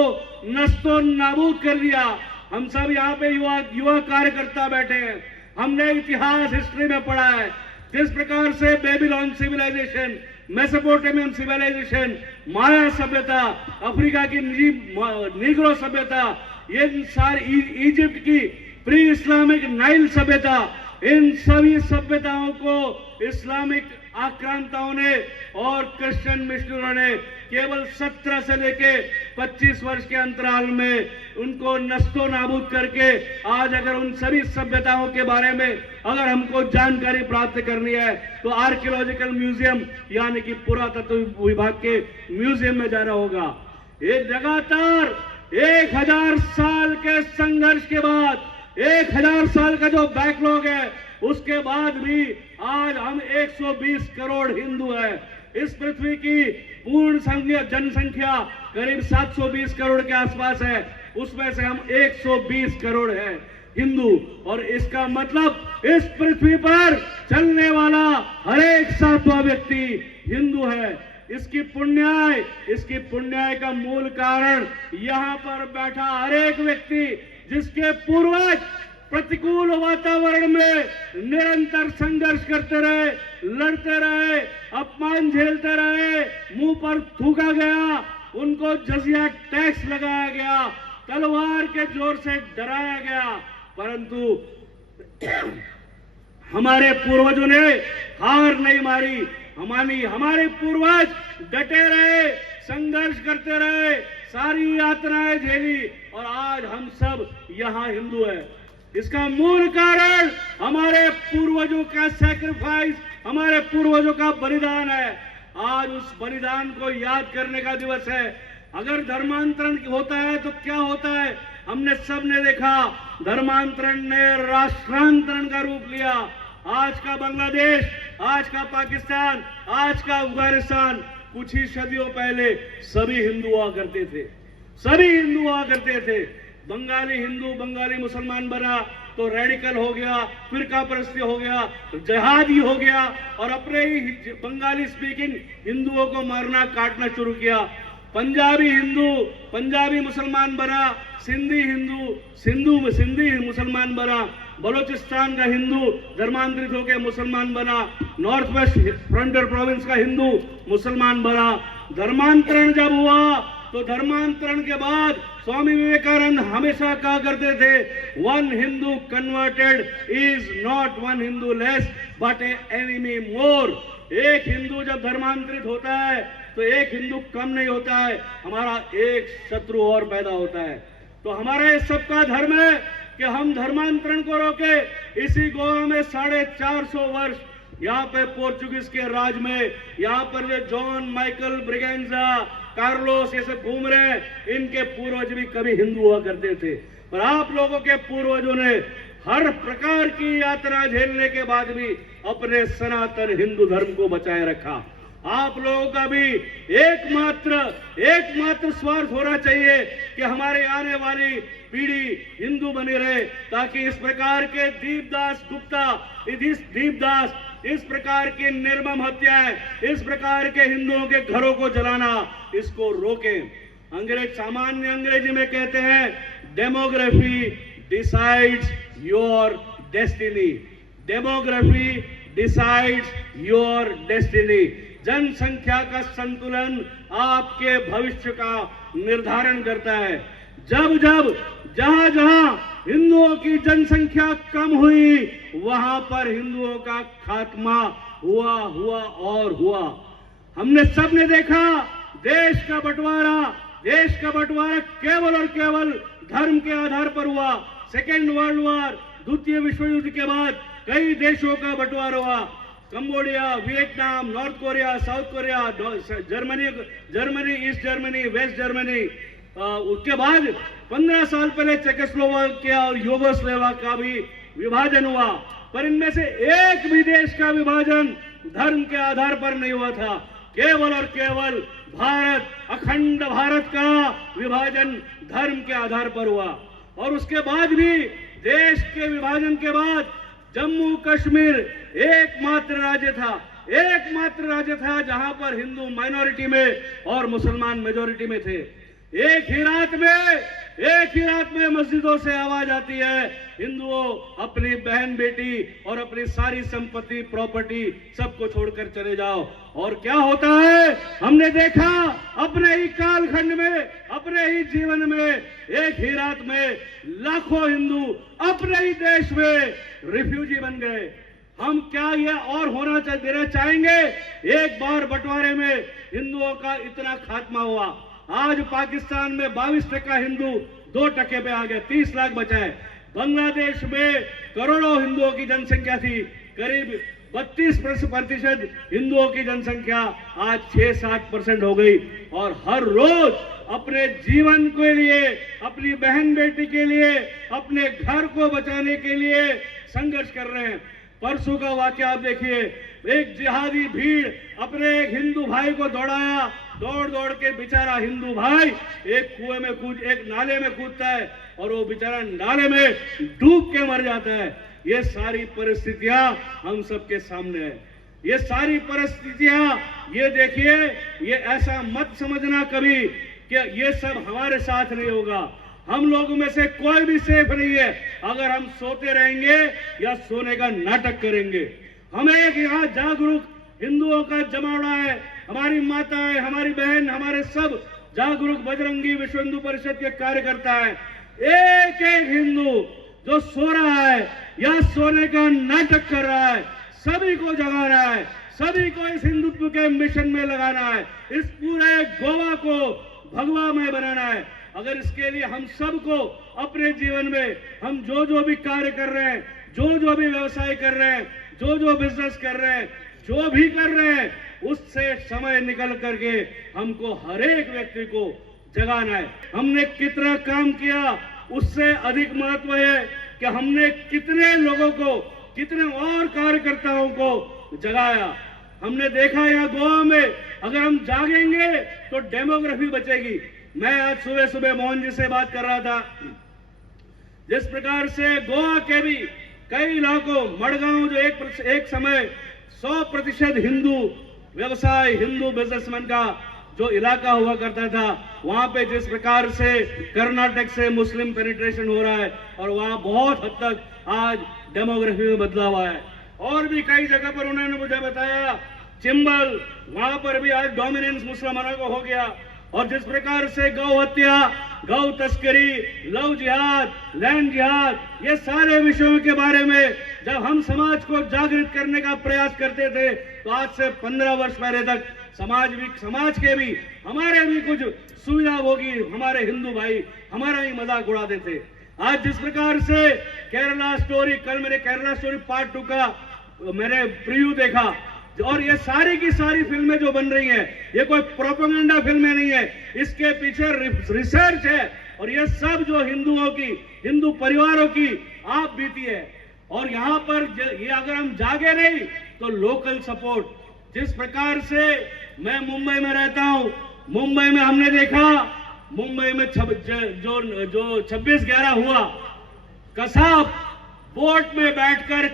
नस्तो नाबूद कर दिया. हम सब यहाँ पे युवा युवा कार्यकर्ता बैठे हैं, हमने इतिहास हिस्ट्री में पढ़ा है किस प्रकार से बेबीलोन सिविलाइजेशन, मेसोपोटामियन सिविलाइजेशन, माया सभ्यता, अफ्रीका की नीग्रो सभ्यता, ये सारी इजिप्ट की प्री इस्लामिक नाइल सभ्यता, इन सभी सभ्यताओं को इस्लामिक आक्रांताओं ने और क्रिश्चियन मिशनरियों ने केवल 17 से लेके 25 वर्ष के अंतराल में उनको नस्तो नाबूद करके आज अगर उन सभी सभ्यताओं के बारे में अगर हमको जानकारी प्राप्त करनी है तो आर्कियोलॉजिकल म्यूजियम यानी कि पुरातत्व विभाग के म्यूजियम में जाना होगा। ये लगातार 1000 साल के संघर्ष के बाद 1000 साल का जो बैकलॉग है उसके बाद भी आज हम 120 करोड़ हिंदू हैं। इस पृथ्वी की पूर्ण जनसंख्या करीब 720 करोड़ के आसपास है, उसमें से हम 120 करोड़ हैं हिंदू, और इसका मतलब इस पृथ्वी पर चलने वाला हर एक 7वां व्यक्ति हिंदू है। इसकी पुण्याय का मूल कारण यहाँ पर बैठा हर एक व्यक्ति जिसके पूर्वज प्रतिकूल वातावरण में निरंतर संघर्ष करते रहे, लड़ते रहे, अपमान झेलते रहे, मुंह पर थूका गया, उनको जजिया टैक्स लगाया गया, तलवार के जोर से डराया गया, परंतु हमारे पूर्वजों ने हार नहीं मारी। हमारे पूर्वज डटे रहे, संघर्ष करते रहे, सारी यातनाएं झेली, और आज हम सब यहाँ हिंदू हैं। इसका मूल कारण हमारे पूर्वजों का सैक्रिफाइस, हमारे पूर्वजों का बलिदान है। आज उस बलिदान को याद करने का दिवस है। अगर धर्मांतरण होता है तो क्या होता है? हमने सबने देखा, धर्मांतरण ने राष्ट्रांतरण का रूप लिया। आज का बांग्लादेश, आज का पाकिस्तान, आज का अफगानिस्तान, कुछ ही सदियों पहले सभी हिंदू हुआ करते थे, सभी हिंदू हुआ करते थे। बंगाली हिंदू बंगाली मुसलमान बना तो रेडिकल हो गया, फिरका परस्ती हो गया, जिहादी हो गया, और अपने ही बंगाली स्पीकिंग हिंदुओं को मारना काटना शुरू किया। पंजाबी हिंदू पंजाबी मुसलमान बना, सिंधी हिंदू सिंधी मुसलमान बना, बलोचिस्तान का हिंदू धर्मांतरित होकर मुसलमान बना, नॉर्थ वेस्ट फ्रंटियर प्रोविंस का हिंदू मुसलमान बना। धर्मांतरण जब हुआ तो धर्मांतरण के बाद स्वामी विवेकानंद हमेशा कहा करते थे, one Hindu converted is not one Hindu less but a enemy more. एक हिंदू जब धर्मांतरित होता है तो एक हिंदू कम नहीं होता है, हमारा एक शत्रु और पैदा होता है। तो हमारा इस सबका धर्म है कि हम धर्मांतरण को रोके। इसी गोवा में 450 वर्ष यहाँ पे पोर्चुगीज के राज में, यहाँ पर जो जॉन माइकल ब्रिगेंजा, कार्लोस ये सब घूम रहे हैं, इनके पूर्वज भी कभी हिंदू हुआ करते थे। पर आप लोगों के पूर्वजों ने हर प्रकार की यात्रा झेलने के बाद भी अपने सनातन हिंदू धर्म को बचाए रखा। आप लोगों का भी एकमात्र स्वार्थ होना चाहिए कि हमारे आने वाली पीढ़ी हिंदू बनी रहे, ताकि इस प्रकार के दीपदास गुप्ता, दीपदास, इस प्रकार की निर्मम हत्याएं, इस प्रकार के हिंदुओं के घरों को जलाना, इसको रोकें। सामान्य अंग्रेजी में कहते हैं, demography decides your destiny. Demography decides your destiny. जनसंख्या का संतुलन आपके भविष्य का निर्धारण करता है। जब जहां हिंदुओं की जनसंख्या कम हुई, वहां पर हिंदुओं का खात्मा हुआ। हमने सबने देखा, देश का बंटवारा केवल और केवल धर्म के आधार पर हुआ। सेकेंड वर्ल्ड वॉर, द्वितीय विश्व युद्ध के बाद कई देशों का बंटवारा हुआ। Cambodia, Vietnam, North Korea, South Korea, Germany, East Germany, West Germany. उसके बाद 15 साल पहले चेकोस्लोवाकिया और यूगोस्लाविया का भी विभाजन हुआ, पर इनमें से एक भी देश का विभाजन धर्म के आधार पर नहीं हुआ था। केवल और केवल अखंड भारत का विभाजन धर्म के आधार पर हुआ। और उसके बाद भी देश के विभाजन के बाद जम्मू कश्मीर एकमात्र राज्य था जहां पर हिंदू माइनॉरिटी में और मुसलमान मेजॉरिटी में थे। एक ही रात में एक ही रात में मस्जिदों से आवाज आती है, हिंदुओं अपनी बहन बेटी और अपनी सारी संपत्ति प्रॉपर्टी सबको छोड़कर चले जाओ। और क्या होता है हमने देखा अपने ही कालखंड में, अपने ही जीवन में, एक ही रात में लाखों हिंदू अपने ही देश में रिफ्यूजी बन गए। हम क्या ये और होना देना चाहेंगे? एक बार बंटवारे में हिंदुओं का इतना खात्मा हुआ, आज पाकिस्तान में 22% हिंदू 2% पे आ गए, 30 लाख बचाए। बांग्लादेश में करोड़ों हिंदुओं की जनसंख्या थी, करीब 32% हिंदुओं की जनसंख्या आज 6-7% हो गई। और हर रोज अपने जीवन के लिए, अपनी बहन बेटी के लिए, अपने घर को बचाने के लिए संघर्ष कर रहे हैं। परसों का वाकया आप देखिए, एक जिहादी भीड़ अपने एक हिंदू भाई को दौड़ाया, दौड़ दौड़ के बेचारा हिंदू भाई एक कुएं में एक नाले में कूदता है और वो बेचारा नाले में डूब के मर जाता है। ये सारी परिस्थितियां हम सबके सामने है। ये सारी परिस्थितियां, ये देखिए, ये ऐसा मत समझना कभी कि ये सब हमारे साथ नहीं होगा। हम लोगों में से कोई भी सेफ नहीं है अगर हम सोते रहेंगे या सोने का नाटक करेंगे। हमें एक यहाँ जागरूक हिंदुओं का जमावड़ा है, हमारी माताएं, हमारी बहन, हमारे सब जागरूक बजरंगी विश्व हिंदू परिषद के कार्यकर्ता है। एक एक हिंदू जो सो रहा है या सोने का नाटक कर रहा है, सभी को जगाना है, सभी को इस हिंदुत्व के मिशन में लगाना है, इस पूरे गोवा को भगवामय बनाना है। अगर इसके लिए हम सबको अपने जीवन में हम जो भी कार्य कर रहे हैं, जो भी व्यवसाय कर रहे हैं, जो बिजनेस कर रहे हैं, जो भी कर रहे हैं, उससे समय निकल करके हमको हर एक व्यक्ति को जगाना है। हमने कितना काम किया उससे अधिक महत्व है कि हमने कितने लोगों को, कितने और कार्यकर्ताओं को जगाया। हमने देखा यहाँ गोवा में अगर हम जागेंगे तो डेमोग्राफी बचेगी। मैं आज सुबह सुबह मोहन जी से बात कर रहा था, जिस प्रकार से गोवा के भी कई इलाकों, मड़गांव जो एक समय 100% हिंदू व्यवसाय, हिंदू बिजनेसमैन का जो इलाका हुआ करता था, वहां पे जिस प्रकार से कर्नाटक से मुस्लिम पेनिट्रेशन हो रहा है और वहां बहुत हद तक आज डेमोग्राफी में बदलाव आया है। और भी कई जगह पर उन्होंने मुझे बताया, चिंबल, वहां पर भी आज डोमिनेंस मुसलमानों को हो गया। और जिस प्रकार से गौ हत्या, गौ तस्करी, लव जिहाद, लैंड जिहाद, ये सारे विषयों के बारे में जब हम समाज को जागृत करने का प्रयास करते थे तो आज से 15 वर्ष पहले तक समाज के भी, हमारे भी कुछ सुविधा होगी, हमारे हिंदू भाई हमारा ही मजाक उड़ाते थे। आज जिस प्रकार से केरला स्टोरी, कल मेरे केरला स्टोरी पार्ट 2 का मैंने प्रीव्यू देखा, और ये सारी की सारी फिल्में जो बन रही हैं, ये कोई प्रोपेगेंडा फिल्में नहीं है, इसके पीछे रिसर्च है। और ये सब जो हिंदुओं की, हिंदू परिवारों की आप बीती है। और यहाँ पर ये अगर हम जागे नहीं तो लोकल सपोर्ट, जिस प्रकार से मैं मुंबई में रहता हूँ, मुंबई में हमने देखा, मुंबई में जो 26/11 हुआ, कसाब बोट में बैठकर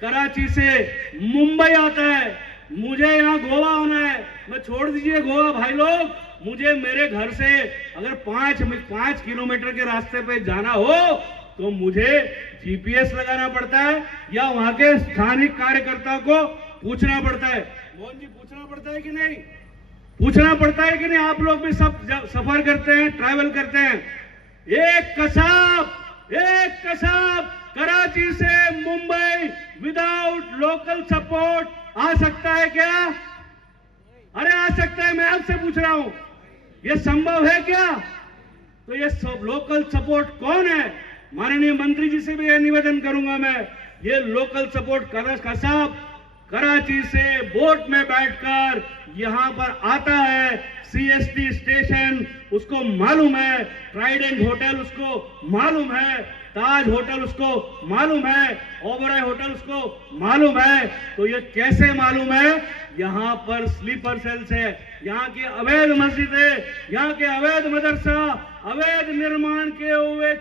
कराची से मुंबई आता है। मुझे यहाँ गोवा होना है, मैं छोड़ दीजिए गोवा भाई लोग, मुझे मेरे घर से अगर 5 किलोमीटर के रास्ते पे जाना हो तो मुझे जीपीएस लगाना पड़ता है या वहां के स्थानिक कार्यकर्ता को पूछना पड़ता है। मोहन जी, पूछना पड़ता है कि नहीं? पूछना पड़ता है कि नहीं? आप लोग भी सब सफर करते हैं, ट्रैवल करते हैं। एक कसाब कराची से मुंबई विदाउट लोकल सपोर्ट आ सकता है क्या? अरे आ सकता है, मैं आपसे पूछ रहा हूं, ये संभव है क्या? तो ये लोकल सपोर्ट कौन है? माननीय मंत्री जी से भी यह निवेदन करूंगा मैं, ये लोकल सपोर्ट कसाब कराची से बोट में बैठकर यहां पर आता है। सीएसटी स्टेशन उसको मालूम है, ट्राइडेंट होटल उसको मालूम है, ताज होटल उसको मालूम है, ओबराय होटल उसको मालूम है। तो ये कैसे मालूम है? यहाँ पर स्लीपर सेल्स है, यहाँ की अवैध मस्जिद है, यहाँ के अवैध मदरसा, अवैध निर्माण किए हुए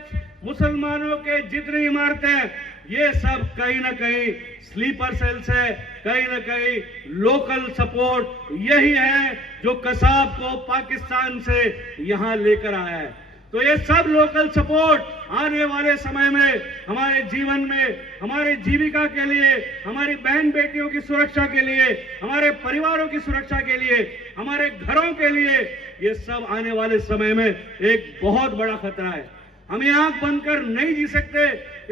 मुसलमानों के जितनी इमारतें, ये सब कहीं ना कहीं स्लीपर सेल्स है, कहीं ना कहीं लोकल सपोर्ट यही है जो कसाब को पाकिस्तान से यहां लेकर आया है। तो ये सब लोकल सपोर्ट आने वाले समय में हमारे जीवन में, हमारे जीविका के लिए, हमारी बहन बेटियों की सुरक्षा के लिए, हमारे परिवारों की सुरक्षा के लिए, हमारे घरों के लिए, ये सब आने वाले समय में एक बहुत बड़ा खतरा है। हम ये आंख बंद कर नहीं जी सकते।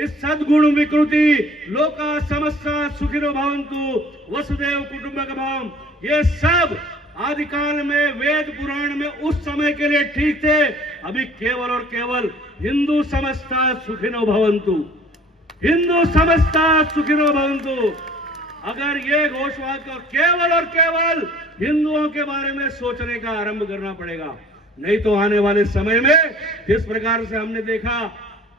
इस सद्गुण विकृति लोका समस्ता सुखिनो भवन्तु वसुदेव कुटुंबकम, ये सब आदिकाल में वेद पुराण में उस समय के लिए ठीक थे। अभी केवल और केवल हिंदू समस्ता सुखिनो भवन्तु, हिंदू समस्ता सुखिनो भवन्तु। अगर ये घोषवाक्य केवल और केवल हिंदुओं के बारे में सोचने का आरंभ करना पड़ेगा, नहीं तो आने वाले समय में जिस प्रकार से हमने देखा,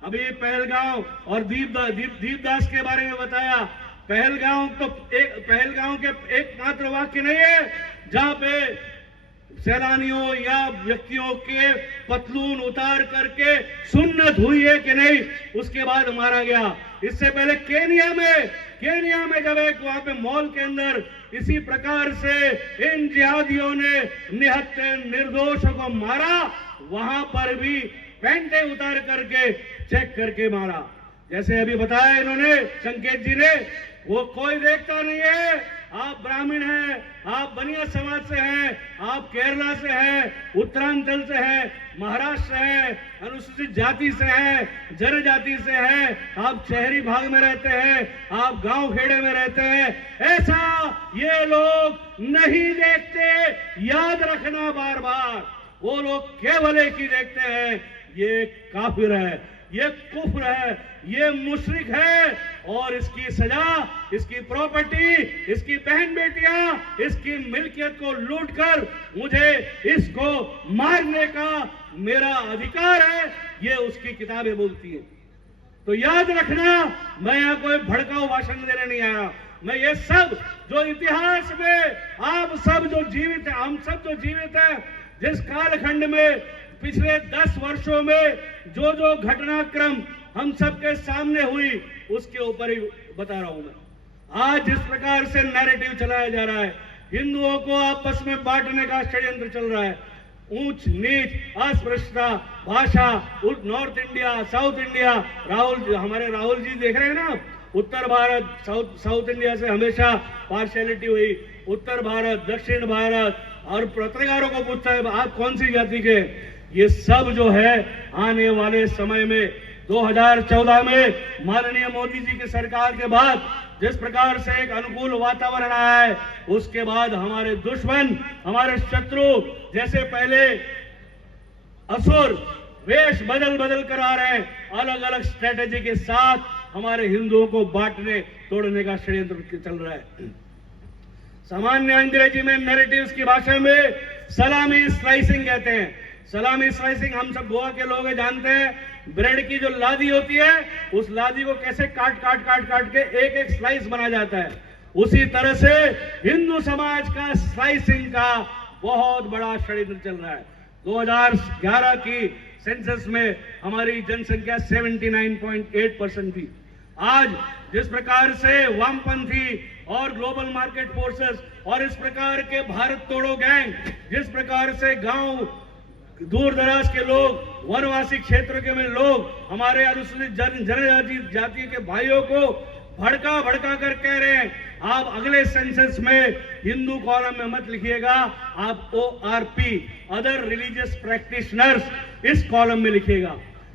अभी पहलगांव और दीपदास के बारे में बताया। पहलगांव के एकमात्र वाक्य नहीं है जहां पे सैलानियों या व्यक्तियों के पतलून उतार करके सुन्नत हुई है कि नहीं, उसके बाद मारा गया। इससे पहले केनिया में जब एक वहां पे मॉल के अंदर इसी प्रकार से इन जिहादियों ने निहत्थे निर्दोषों को मारा, वहां पर भी पैंटे उतार करके चेक करके मारा। जैसे अभी बताया इन्होंने, संकेत जी ने, वो कोई देखता नहीं है। आप ब्राह्मण हैं, आप बनिया समाज से हैं, आप केरला से हैं, उत्तरांचल से हैं, महाराष्ट्र से हैं, अनुसूचित जाति से हैं, जनजाति से हैं, आप शहरी भाग में रहते हैं, आप गांव खेड़े में रहते हैं, ऐसा ये लोग नहीं देखते। याद रखना बार बार, वो लोग केवल एक ही देखते हैं, ये काफिर है, ये कुफ्र है, ये मुशरिक है, और इसकी सजा, इसकी प्रॉपर्टी, इसकी बहन बेटियां, इसकी मिल्कियत को लूटकर मुझे इसको मारने का मेरा अधिकार है, ये उसकी किताबें बोलती है। तो याद रखना, मैं यहां कोई भड़काऊ भाषण देने नहीं आया। मैं ये सब जो इतिहास में आप सब जो जीवित है, हम सब जो जीवित है, जिस कालखंड में पिछले 10 वर्षों में जो जो घटनाक्रम हम सबके सामने हुई, उसके ऊपर ही बता रहा हूं मैं। आज जिस प्रकार से नैरेटिव चलाया जा रहा है, हिंदुओं को आपस में बांटने का षड्यंत्र चल रहा है, ऊंच नीच, अस्पृश्यता, भाषा, नॉर्थ इंडिया, साउथ इंडिया, हमारे राहुल जी देख रहे हैं ना, उत्तर भारत, साउथ इंडिया से हमेशा पार्शियलिटी हुई, उत्तर भारत, दक्षिण भारत, और पत्रकारों को पूछता है आप कौन सी जाति के। ये सब जो है आने वाले समय में 2014 में माननीय मोदी जी की सरकार के बाद जिस प्रकार से एक अनुकूल वातावरण आया है, उसके बाद हमारे दुश्मन, हमारे शत्रु जैसे पहले असुर वेश बदल बदल कर आ रहे हैं, अलग अलग स्ट्रेटेजी के साथ हमारे हिंदुओं को बांटने तोड़ने का षड्यंत्र चल रहा है। सामान्य अंग्रेजी में नैरेटिव्स की भाषा में सलामी स्लाइसिंग कहते हैं। सलामी स्लाइसिंग हम सब गोवा के लोग जानते हैं, ब्रेड की जो लादी होती है, उस लादी को कैसे काट के एक एक स्लाइस बना जाता है, उसी तरह से हिंदू समाज का स्लाइसिंग का बहुत बड़ा षड्यंत्र चल रहा है। 2011 की सेंसस में हमारी जनसंख्या 79.8% थी। आज जिस प्रकार से वामपंथी और ग्लोबल मार्केट फोर्सेस और इस प्रकार के भारत तोड़ो गैंग, जिस प्रकार से गांव दूर दराज के लोग, वनवासी क्षेत्र के में लोग हमारे अनुसूचित जनजाति जाति के भाइयों को भड़का कर कह रहे हैं, आप अगले सेंसस में हिंदू कॉलम में मत लिखिएगा, आप ORP अदर रिलीजियस प्रैक्टिशनर्स इस कॉलम में लिखिएगा।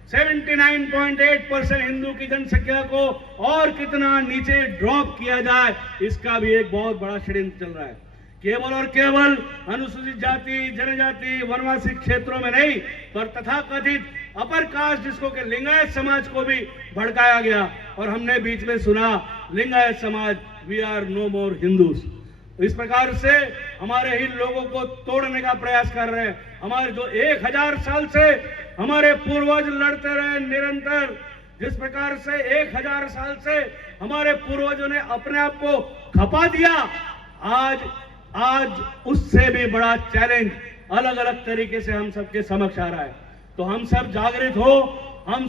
79.8% हिंदू की जनसंख्या को और कितना नीचे ड्रॉप किया जाए, इसका भी एक बहुत बड़ा षड्यंत्र चल रहा है। केवल और केवल अनुसूचित जाति, जनजाति, वनवासी क्षेत्रों में नहीं, पर तथाकथित अपर कास्ट जिसको के लिंगायत समाज को भी भड़काया गया, और हमने बीच में सुना लिंगायत समाज we are no more Hindus. इस प्रकार से हमारे ही लोगों को तोड़ने का प्रयास कर रहे हैं। हमारे जो 1000 साल से हमारे पूर्वज लड़ते रहे निरंतर, जिस प्रकार से 1000 साल से हमारे पूर्वजों ने अपने आप को खपा दिया, आज उससे भी बड़ा चैलेंज अलग अलग तरीके से हम सबके समक्ष आ रहा है। तो हम सब जागृत हो, हम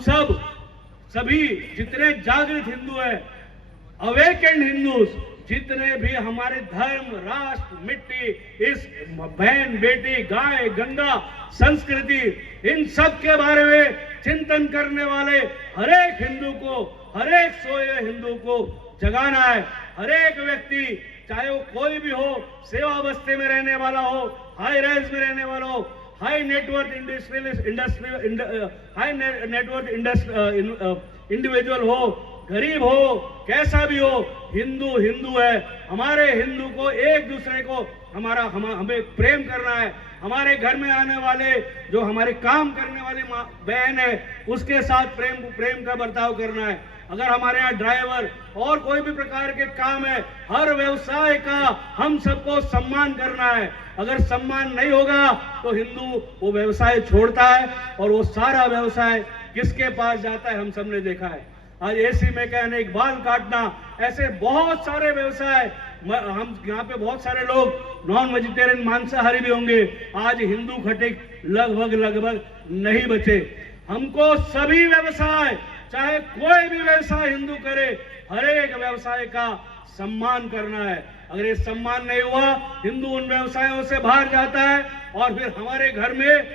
सभी जितने जागृत हिंदू है, अवेकेंड हिंदूज, जितने भी हमारे धर्म, राष्ट्र, मिट्टी, इस बहन, बेटी, गाय, गंगा, संस्कृति, इन सब के बारे में चिंतन करने वाले हर एक हिंदू को, हर एक सोए हिंदू को जगाना है। हर एक व्यक्ति, चाहे वो कोई भी हो, सेवा बस्ती में रहने वाला हो, हाई राइज में रहने वाला हो, हाई नेटवर्थ इंडिविजुअल हो, गरीब हो, कैसा भी हो, हिंदू हिंदू है। हमारे हिंदू को, एक दूसरे को हमें प्रेम करना है। हमारे घर में आने वाले, जो हमारे काम करने वाली बहन है, उसके साथ प्रेम का बर्ताव करना है। अगर हमारे यहाँ ड्राइवर और कोई भी प्रकार के काम है, हर व्यवसाय का हम सबको सम्मान करना है। अगर सम्मान नहीं होगा तो हिंदू वो व्यवसाय छोड़ता है, और वो सारा व्यवसाय किसके पास जाता है हम सबने देखा है। आज एसी मैकेनिक, बाल काटना, ऐसे बहुत सारे व्यवसाय, हम यहाँ पे बहुत सारे लोग नॉन वेजिटेरियन मांसाहारी भी होंगे, आज हिंदू खटिक लगभग नहीं बचे। हमको सभी व्यवसाय, चाहे कोई भी व्यवसाय हिंदू करे, हर एक व्यवसाय का सम्मान करना है। अगर ये सम्मान नहीं हुआ, हिंदू उन व्यवसायों से बाहर जाता है, और फिर हमारे घर में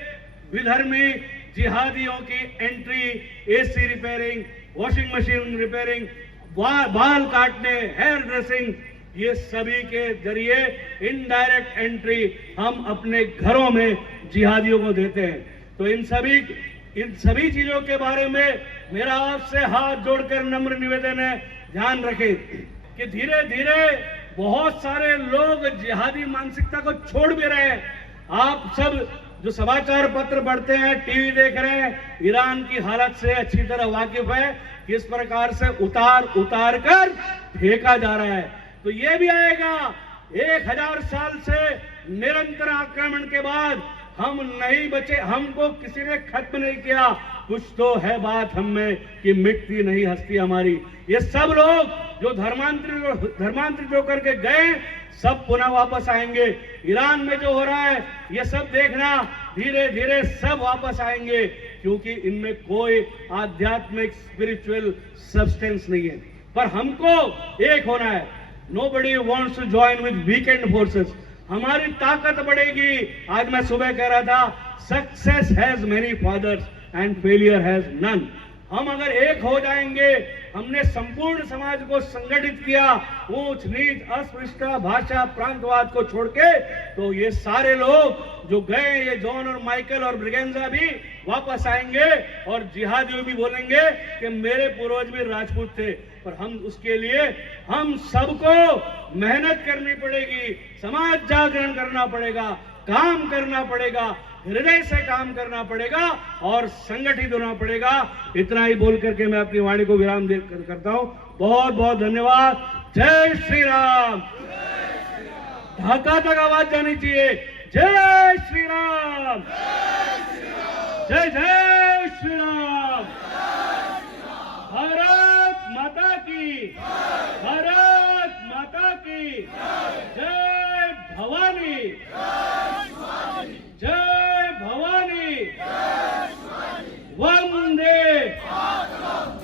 विधर्मी जिहादियों की entry, AC repairing, washing machine repairing, बाल काटने, हेयर ड्रेसिंग, ये सभी के जरिए इनडायरेक्ट एंट्री हम अपने घरों में जिहादियों को देते हैं। तो इन सभी चीजों के बारे में मेरा आपसे हाथ जोड़कर नम्र निवेदन है, ध्यान रखें कि धीरे धीरे बहुत सारे लोग जिहादी मानसिकता को छोड़ भी रहे हैं। आप सब जो समाचार पत्र पढ़ते हैं, टीवी देख रहे हैं, ईरान की हालत से अच्छी तरह वाकिफ है, किस प्रकार से उतार कर फेंका जा रहा है। तो ये भी आएगा, 1000 साल से निरंतर आक्रमण के बाद हम नहीं बचे, हमको किसी ने खत्म नहीं किया। कुछ तो है बात हम में कि मिटती नहीं हस्ती हमारी। ये सब लोग जो धर्मांतरित होकर के गए, सब पुनः वापस आएंगे। ईरान में जो हो रहा है, ये सब देखना, धीरे धीरे सब वापस आएंगे, क्योंकि इनमें कोई आध्यात्मिक स्पिरिचुअल सब्सटेंस नहीं है। पर हमको एक होना है। Nobody wants to join with weakened forces. हमारी ताकत बढ़ेगी। आज मैं सुबह कह रहा था, success has many fathers and failure has none. हम अगर एक हो जाएंगे, हमने संपूर्ण समाज को संगठित किया, ऊंच नीच, अस्पृश्यता, भाषा, प्रांतवाद को छोड़ के, तो ये सारे लोग जो गए, ये जॉन और माइकल और ब्रिगेंजा भी वापस आएंगे, और जिहादियों भी बोलेंगे कि मेरे पूर्वज भी राजपूत थे। पर हम उसके लिए हम सबको मेहनत करनी पड़ेगी, समाज जागरण करना पड़ेगा, काम करना पड़ेगा, हृदय से काम करना पड़ेगा और संगठित होना पड़ेगा। इतना ही बोल करके मैं अपनी वाणी को विराम करता हूं। बहुत बहुत धन्यवाद। जय श्री राम। ढाका तक आवाज जानी चाहिए। जय श्री राम। जय जय श्री राम। भारत माता की, भारत माता की जय भवानी, जय भवानी, वंदे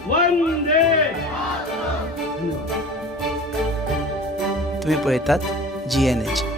वंदे। तुम्ही पळतात GNH.